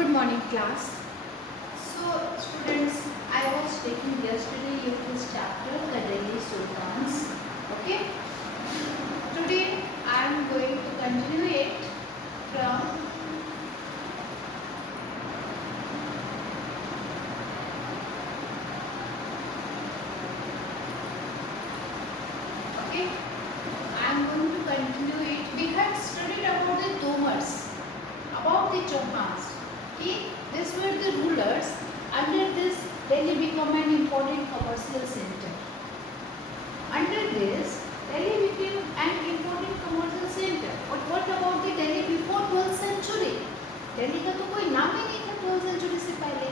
Good morning, class. So, students, I was taking yesterday this chapter, the Delhi Sultans. Okay. Today, I am going to continue it from. Okay. I am going to continue it. We had studied about the Tomars, about the Chauhans. Okay. These were the rulers. Under this, Delhi became an important commercial center. Under this, Delhi became an important commercial center. But what about the Delhi before 12th century? Delhi का तो कोई नाम ही नहीं था 12th century से पहले.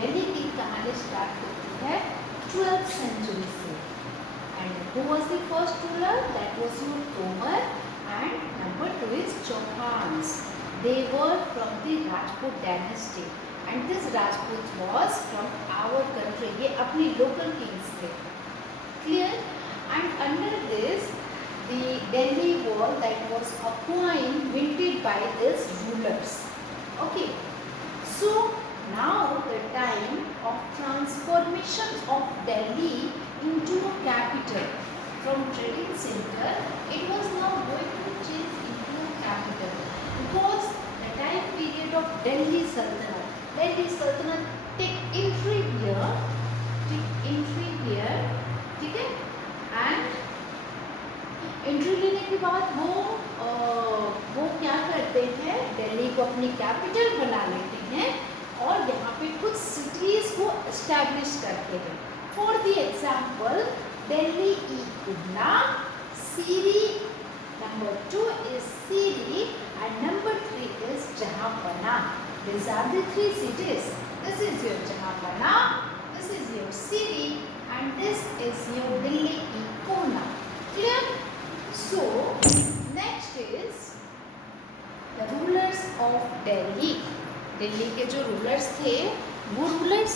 Delhi की कहानी स्टार्ट होती है 12th century से. And who was the first ruler? That was your Tomar. And number 2 is Chauhans. They were from the Rajput dynasty. And this Rajput was from our country. ये अपनी local kings थे. Clear? And under this, the Delhi wall that was a coin minted by these rulers. Okay. So now the time of transformation of Delhi into a capital. From trading center, it was now going to change into a capital. Because the time period of Delhi Sultanate take entry here, ठीक है? And entry लेने के बाद वो क्या करते हैं, दिल्ली को अपनी कैपिटल बना लेते हैं और यहाँ पे कुछ सिटीज को एस्टैब्लिश करते हैं. For the example, Delhi is गुडना, Siri, number 2 is Siri and number 3 is Jahanpanah. These are the three cities. This is your Jahanpana, this is your Siri, and this is your Delhi Pune. Clear? So next is the rulers of Delhi. Delhi के जो rulers थे, वो rulers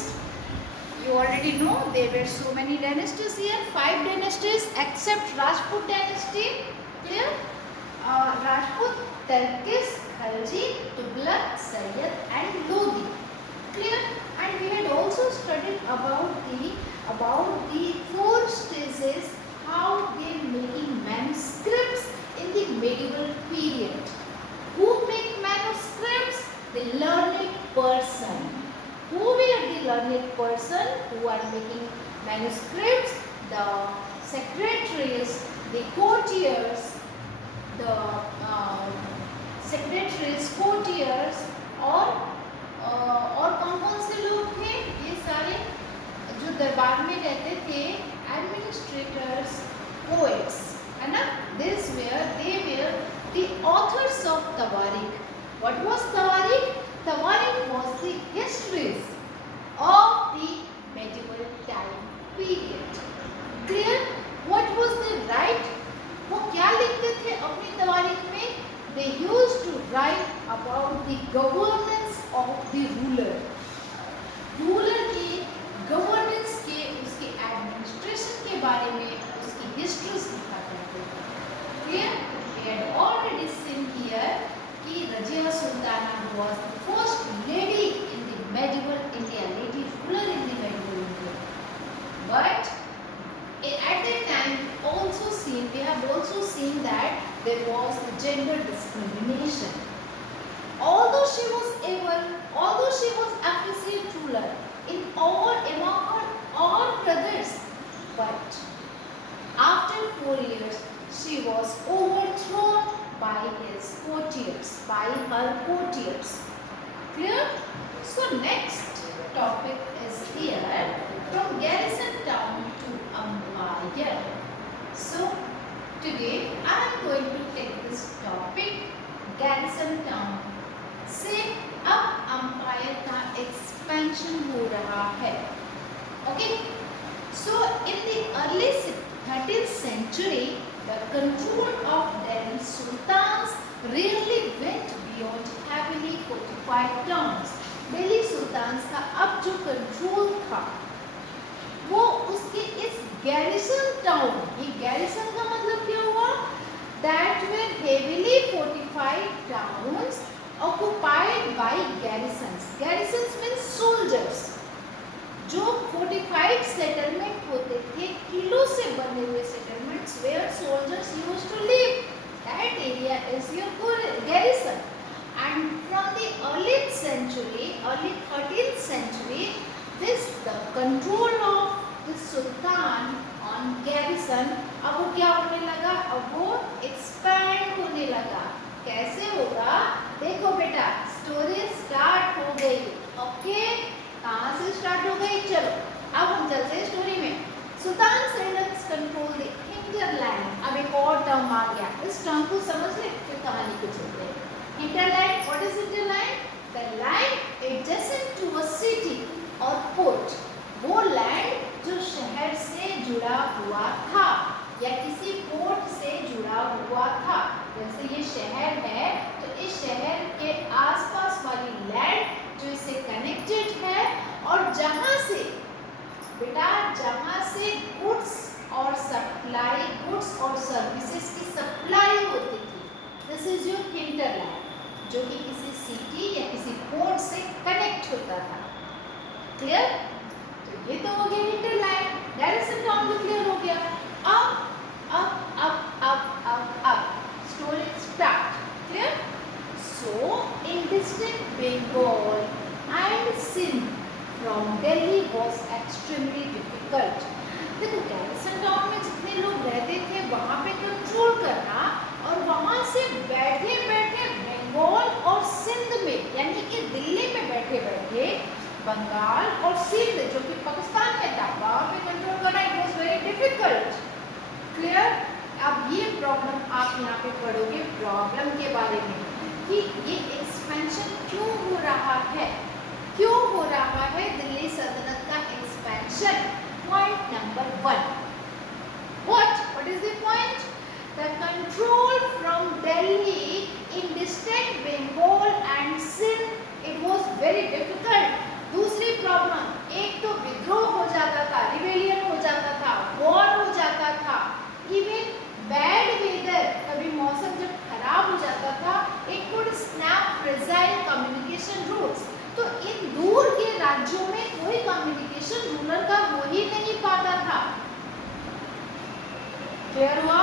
you already know there were so many dynasties here, 5 dynasties except Rajput dynasty. Clear? Rajput, Turkish, Khalji, Tughlaq, Sayyid and Lodi. Clear? And we had also studied about the 4 stages how they making manuscripts in the medieval period. Who make manuscripts? The learned person. Who were the learned person who are making manuscripts? The secretaries, the courtiers, the courtiers और कौन से लोग थे? ये सारे जो दरबार में रहते थे, एडमिनिस्ट्रेटर्स, पोएट्स, है ना? they were the authors of Tawarik. What was Tawarik? Tawarik was the histories of the medieval time period. Clear? What was the right? वो क्या लिखते थे अपनी तवारीख में? They used to write about the governance of the ruler. Ruler की governance के, उसके administration के बारे में, उसकी history लिखा करते थे. Clear? We had already seen here कि Razia Sultana was the first lady in the medieval India, lady ruler in the medieval India. But at that time we have also seen that there was gender discrimination. Although she was able, although she was appreciated ruler in among her all brothers, but after 4 years she was overthrown by her courtiers. Clear? So next topic is here, from garrison town to empire. So today I am going to take this topic, garrison town से अब empire का expansion हो रहा है. Okay? So in the early 13th century, the control of Delhi sultans really went beyond heavily fortified towns. Delhi sultans का अब जो control था, वो उसके इस garrison town, ये garrison का मतलब क्या हुआ? That were heavily fortified towns occupied by garrisons. Garrisons means soldiers. जो फोर्टिफाइड सेटलमेंट होते थे, किलों से बने हुए settlements where soldiers used to live, that area is your garrison. And from the early 13th century, the control of the sultan on garrison, अब वो क्या होने लगा, अब वो एक्सपैंड होने लगा. कैसे होगा, देखो बेटा, स्टोरी स्टार्ट हो गई. ओके, कहाँ से स्टार्ट हो गई, चलो अब हम चलते हैं स्टोरी में. सुल्तान सैयद कंट्रोल द हिंटरलैंड. अब एक और टर्म आ गया, इस टर्म को समझ ले फिर कहानी को चलते हैं. Hinterland, what is hinterland? The land adjacent to a city और पोर्ट. वो लैंड जो शहर से जुड़ा हुआ था या किसी पोर्ट से जुड़ा हुआ था. जैसे ये शहर है तो इस शहर के आसपास वाली लैंड जो इससे कनेक्टेड है, और जहां से बेटा, जहां से गुड्स और सर्विसेज की सप्लाई होती थी, दिस इज योर हिंटरलैंड, जो कि किसी सिटी या किसी पोर्ट से कनेक्ट होता था. क्लियर? तो ये तो हो गया हिंटरलैंड. garrison टाउन भी क्लियर हो गया. अब story start. Clear? So, in distant Bengal and Sindh from Delhi was extremely difficult. देखो, garrison town में जितने लोग रहते थे वहाँ पे कंट्रोल करना, और वहाँ से बैठे बैठे बंगाल और सिंध में, यानी कि दिल्ली में बैठे बैठे बंगाल और सिंध जो कि पाकिस्तान में था, वहाँ पे कंट्रोल करना, it was very difficult. Clear? अब ये प्रॉब्लम आप यहाँ पे पढ़ोगे, प्रॉब्लम के बारे में कि ये एक्सपेंशन क्यों हो रहा है, क्यों हो रहा है दिल्ली सल्तनत का expansion. Point number 1, what is the point? The control from Delhi in distant Bengal and Sindh, it was very difficult. दूसरी प्रॉब्लम, एक तो विद्रोह हो जाता था, रिबेलियन हो जाता था, वॉर हो जाता था, इवन बैड वेदर, कभी मौसम जब खराब हो जाता था, it could snap fragile communication routes. तो इन दूर के राज्यों में कोई कम्युनिकेशन रूरल का हो ही नहीं पाता था. क्लियर हुआ?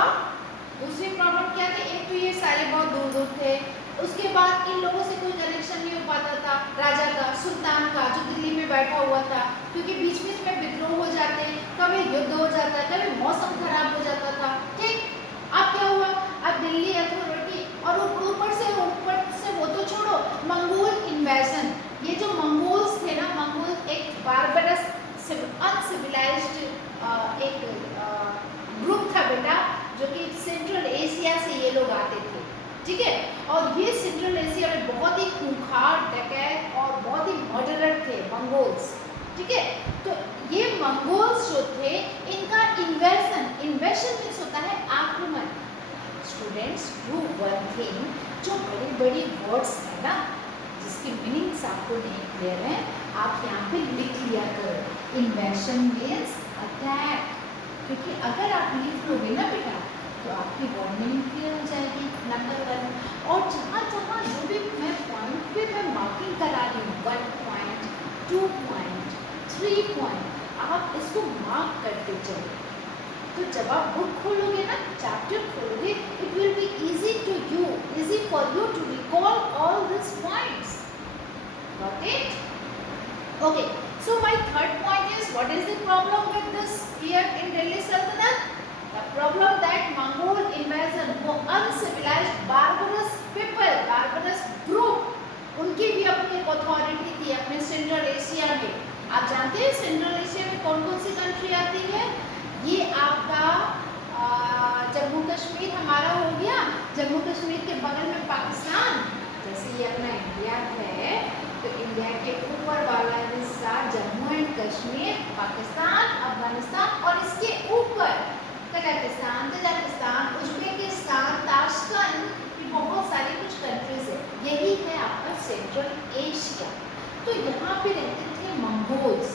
दूसरी प्रॉब्लम क्या थी, एक तो ये सारे बहुत दूर दूर थे, उसके बाद इन लोगों से कोई कनेक्शन नहीं हो पाता था राजा का, सुल्तान का, जो दिल्ली में बैठा हुआ था, क्योंकि बीच बीच में विद्रोह हो जाते, कभी युद्ध हो जाता, कभी मौसम खराब हो जाता था. ठीक, अब क्या हुआ, अब दिल्ली अथॉरिटी, और ऊपर से वो तो छोड़ो, मंगोल इन्वेजन. ये जो मंगोल्स थे ना, मंगोल एक बारबरस अनसिविलाइज्ड एक ग्रुप था बेटा, जो कि सेंट्रल एशिया से ये लोग आते थे. ठीक है, और ये सेंट्रल एशिया में बहुत ही खूंखार, डकैत और बहुत ही मर्डरर थे मंगोल्स. ठीक है, तो ये मंगोल्स जो थे, इनका इन्वेशन मीन्स होता है आक्रमण. स्टूडेंट्स, डू वन थिंग, जो बड़ी बड़ी वर्ड्स है ना जिसकी मीनिंग्स आपको नहीं क्लियर है, आप यहाँ पे लिख लिया करो. इन्वेशन मीन्स अटैक, क्योंकि अगर आप लिख लोगे ना बेटा तो आपकी वार्निंग क्लियर हो जाएगी. नंबर 1, और जहाँ जहाँ जो भी मैं पॉइंट पे मैं मार्किंग करा रही हूँ, 1 पॉइंट, 2 पॉइंट, 3 पॉइंट, आप इसको मार्क करते चलो. तो जब आप बुक खोलोगे ना, चैप्टर खोलोगे, it will be easy for you to recall all this points. Got it? Okay, so my third point is, what is the problem with this here in Delhi Sultanate? The problem that Mongol invasion, वो uncivilized barbarous people, barbarous group, उनकी भी अपनी एक authority थी अपने central Asia में. आप जानते हैं सेंट्रल एशिया में कौन कौन सी कंट्री आती है? ये आपका जम्मू कश्मीर हमारा हो गया, जम्मू कश्मीर के बगल में पाकिस्तान, जैसे ये अपना इंडिया है, तो इंडिया के ऊपर वाला हिस्सा जम्मू एंड कश्मीर, पाकिस्तान, अफगानिस्तान, और इसके ऊपर कजाकिस्तान, तजाकिस्तान, उज्बेकिस्तान, ताशकंद, ये बहुत सारी कुछ कंट्रीज है. यही है आपका सेंट्रल एशिया. तो यहाँ पे रहते थे मंगोल्स.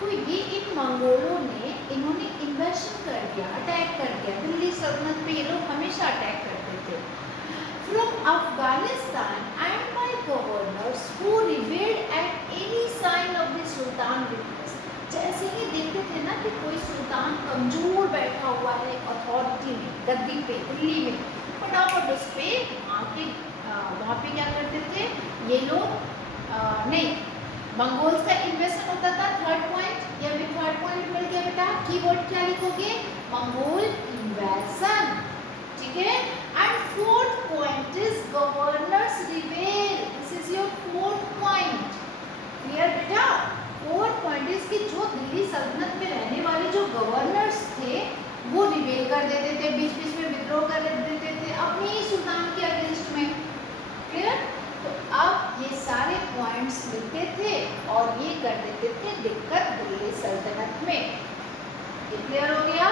तो ये इन मंगोलों ने, इन्होंने इन्वेशन कर दिया, अटैक कर दिया दिल्ली सल्तनत पे. ये लोग हमेशा अटैक करते थे. From Afghanistan and my governors who कि कोई सुल्तान कमजोर बैठा हुआ है अथॉरिटी में, गद्दी पे, दिल्ली में, फटाफट उस पे वहाँ पे क्या करते थे ये लोग, नहीं, मंगोल्स का इन्वेजन होता था। थर्ड पॉइंट, ये अभी थर्ड पॉइंट मिल गया बेटा। कीवर्ड क्या लिखोगे? मंगोल इन्वेजन, ठीक है। And fourth point is governors रिवेल। This is your fourth point. Clear बेटा? फोर्थ पॉइंट इज कि जो दिल्ली सल्तनत में रहने वाले जो गवर्नर्स थे वो रिवेल कर देते थे, बीच बीच में विद्रोह कर देते थे अपने ही सुल्तान के अगेंस्ट में। क्लियर? तो अब ये सारे पॉइंट्स मिलते थे और ये कर देते थे दिक्कत दिल्ली सल्तनत में। ये क्लियर हो गया?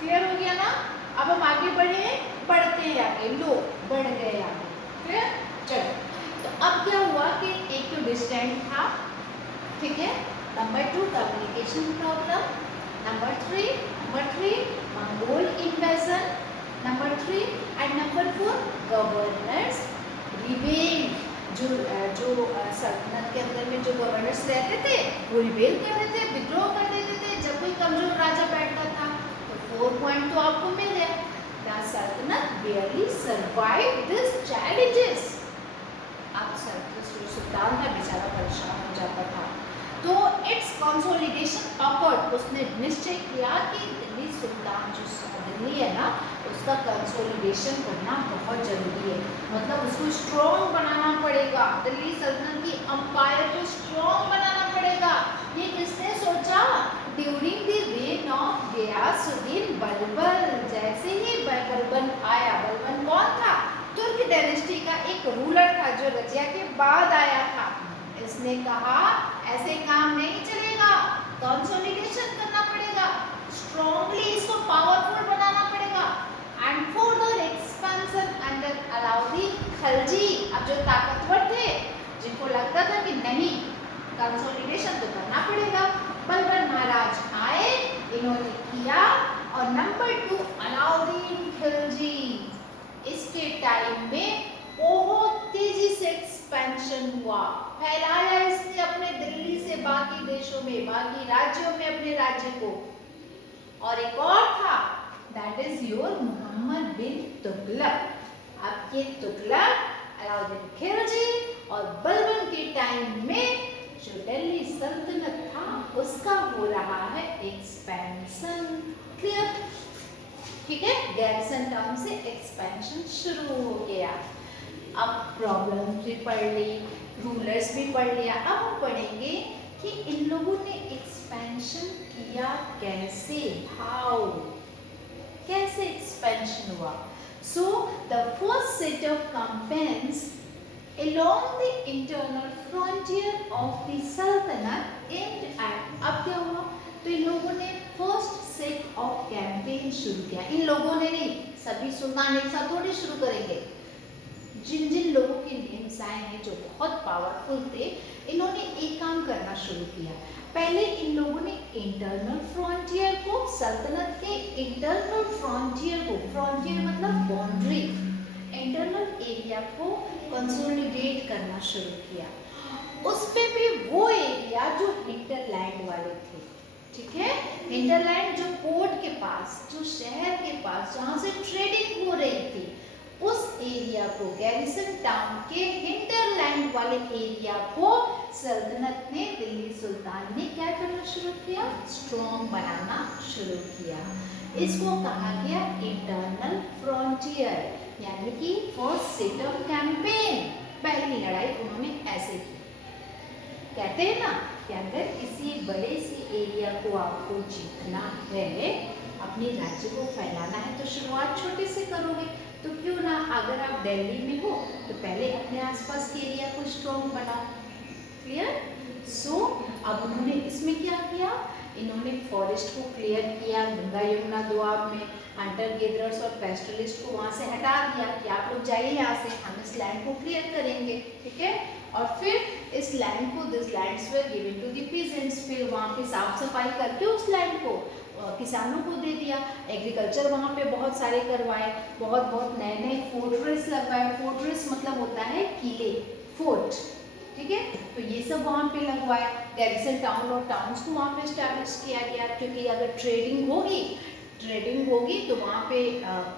क्लियर हो गया ना? अब हम आगे बढ़ते हैं आगे, लो बढ़ गए आगे। क्लियर? चलो, तो अब क्या हुआ कि एक तो डिस्टेंस था, ठीक है। Number 2 communication problem, number 3 Mongol invasion, number 3 and number 4 governors रिवेल। जो सल्तनत के अंदर में जो गवर्नर्स रहते थे वो रिवेल कर देते, विद्रोह कर देते थे जब कोई कमजोर राजा बैठता था। तो 4 पॉइंट तो आपको मिल गया। द सल्तनत barely survived these challenges। अब सुल्तान था बेचारा परेशान हो जाता था। तो इट्स कंसोलिडेशन अकॉर्ड, उसने निश्चय किया कि दिल्ली सुल्तान जो दिल्ली है ना उसका कंसोलिडेशन करना बहुत जरूरी है, मतलब उसको स्ट्रॉन्ग बनाना पड़ेगा। दिल्ली सल्तनत की अंपायर को स्ट्रॉन्ग बनाना पड़ेगा। ये किसने सोचा? During the reign of Ghiyasuddin Balban. जैसे ही बलबन आया, बलबन कौन था? तुर्क डायनेस्टी का एक रूलर था जो रजिया के बाद आया था। इसने कहा ऐसे काम नहीं चलेगा, कंसोलिडेशन करना पड़ेगा, स्ट्रॉन्गली इसको पावरफुल बनाना पड़ेगा। And further expansion under Alauddin Khilji. अब जो ताकतवर थे, जिनको लगता था कि नहीं कंसोलिडेशन तो करना पड़ेगा, बलबन महाराज आए, इन्होंने किया। और नंबर 2 अलाउद्दीन खिलजी, इसके टाइम में बहुत तेजी से एक्सपेंशन हुआ, फैलाया इसने अपने दिल्ली से बाकी देशों में, बाकी राज्यों में अपने राज्य को। और एक और था, that is your Mohammad bin Tughlaq. अब ये तुगलक, अलाउद्दीन खिलजी और बलबन के टाइम में जो दिल्ली सल्तनत था उसका हो रहा है एक्सपेंशन। क्लियर? ठीक है, गैरिसन टाउन से एक्सपेंशन शुरू हो गया। अब प्रॉब्लम्स भी पढ़ ली, रूलर्स भी पढ़ लिया। अब हम पढ़ेंगे कि इन लोगों ने एक्सपेंशन किया कैसे, हाउ, कैसे एक्सपेंशन हुआ। So the first set of campaigns along the internal frontier of the Sultanate aimed at, अब क्या हुआ? तो इन लोगों ने फर्स्ट सेट ऑफ कैंपेन शुरू किया। इन लोगों ने नहीं, सभी सुल्तान एक साथ थोड़ी शुरू करेंगे। जिन जिन लोगों के नेम्स आए हैं जो बहुत पावरफुल थे, इन्होंने एक काम करना शुरू किया। पहले इन लोगों ने इंटरनल फ्रंटियर को, सल्तनत के इंटरनल फ्रंटियर को, फ्रंटियर मतलब बाउंड्री, इंटरनल एरिया को कंसोलिडेट करना शुरू किया। उस पे भी वो एरिया जो हिंटरलैंड वाले थे, ठीक है, हिंटरलैंड जो पोर्ट के पास, जो शहर के पास जहाँ से ट्रेडिंग हो रही थी, उस एरिया को, गैरिसन टाउन के हिंटरलैंड वाले एरिया को सल्तनत ने, दिल्ली सुल्तान ने क्या करना शुरू किया? स्ट्रॉन्ग बनाना शुरू किया। इसको कहा गया इंटरनल फ्रंटियर, यानी कि फर्स्ट सेट ऑफ कैंपेन। पहली लड़ाई उन्होंने ऐसे की। कहते हैं ना कि अगर किसी बड़े से एरिया को आपको जीतना है, अपने राज्य को फैलाना है, तो शुरुआत छोटे से करोगे। तो क्यों ना, अगर आप दिल्ली में हो तो पहले अपने आसपास के एरिया को स्ट्रॉन्ग बनाओ। क्लियर? सो अब उन्होंने इसमें क्या किया? इन्होंने फॉरेस्ट को क्लियर किया, गंगा यमुना दोआब में हंटर गेदरर्स और पेस्टलिस्ट को वहाँ से हटा दिया कि आप लोग जाइए यहाँ से, हम इस लैंड को क्लियर करेंगे, ठीक है। और फिर इस लैंड को, this lands were given to the peasants, फिर वहाँ पे साफ सफाई करके उस लैंड को किसानों को दे दिया। एग्रीकल्चर वहाँ पे बहुत सारे करवाए, बहुत नए नए फोर्ट्रेस लगवाए। फोर्ट्रेस मतलब होता है किले, फोर्ट, ठीक है। तो ये सब वहाँ पे लगवाए, गैरिसन टाउन और टाउन्स को वहाँ पे स्टैब्लिश किया गया, क्योंकि अगर ट्रेडिंग होगी तो वहाँ पे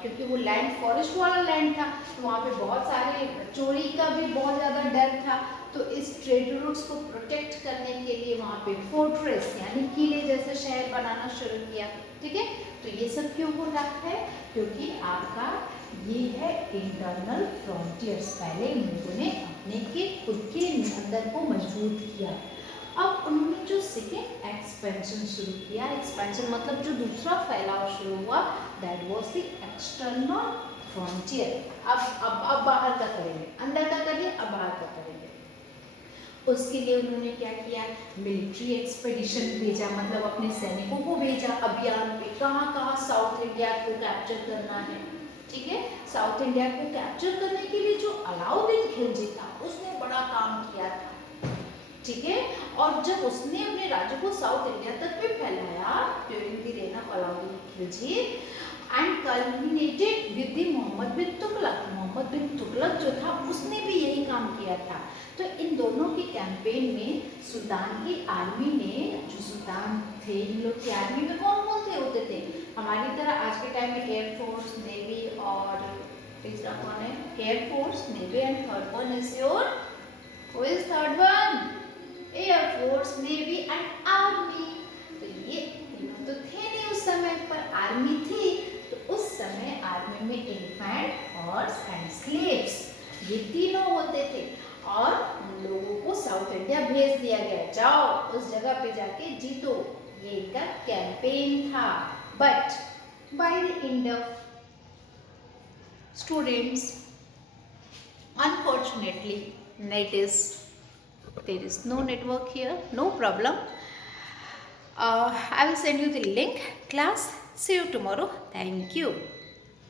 क्योंकि वो लैंड फॉरेस्ट वाला लैंड था, तो वहाँ पे बहुत सारे चोरी का भी बहुत ज़्यादा डर था। तो इस ट्रेड रूट्स को प्रोटेक्ट करने के लिए वहाँ पे फोर्ट्रेस यानी किले जैसे शहर बनाना शुरू किया, ठीक है। तो ये सब क्यों हो रहा है, क्योंकि आपका ये है इंटरनल फ्रंटियर्स, पहले इन लोगों ने अपने के खुद के अंदर को मजबूत किया। अब उन्होंने जो सेकेंड एक्सपेंशन शुरू किया, एक्सपेंशन मतलब जो दूसरा फैलाव शुरू हुआ, that was the external frontier. अब बाहर का करेंगे, अंदर का करिए, अब बाहर का करेंगे। उसके लिए उन्होंने क्या किया, मिलिट्री एक्सपेडिशन भेजा, मतलब अपने सैनिकों को भेजा अभियान पे, कहाँ कहाँ साउथ इंडिया को कैप्चर करना है, ठीक है। साउथ इंडिया को कैप्चर करने के लिए जो अलाउद्दीन खिलजी था उसने बड़ा काम किया था, ठीक है। और जब उसने अपने राज्य को साउथ इंडिया तक भी फैलाया during the reign of Alauddin Khilji and culminated with the Mohammad bin Tughlaq, Mohammad bin Tughlaq जो था उसने भी यही काम किया था। तो इन दोनों के कैंपेन में सुल्तान की आर्मी ने, जो सुल्तान थे इन लोग की आर्मी में कौन कौन से होते थे, हमारी तरह आज के टाइम में एयरफोर्स, नेवी और तीसरा कौन है, air force, navy and third one is your, who is third one, air force, navy and army. तो ये तीनों तो थे नहीं उस समय, पर आर्मी थी। तो उस समय आर्मी में एलिफेंट, हॉर्स एंड स्लेव्स ये तीनों होते थे, और लोगों को साउथ इंडिया भेज दिया गया, जाओ उस जगह पे जाके जीतो, ये इनका कैंपेन था। But by the end of students, unfortunately there is no network here, no problem. I will send you the link class. See you tomorrow. Thank you.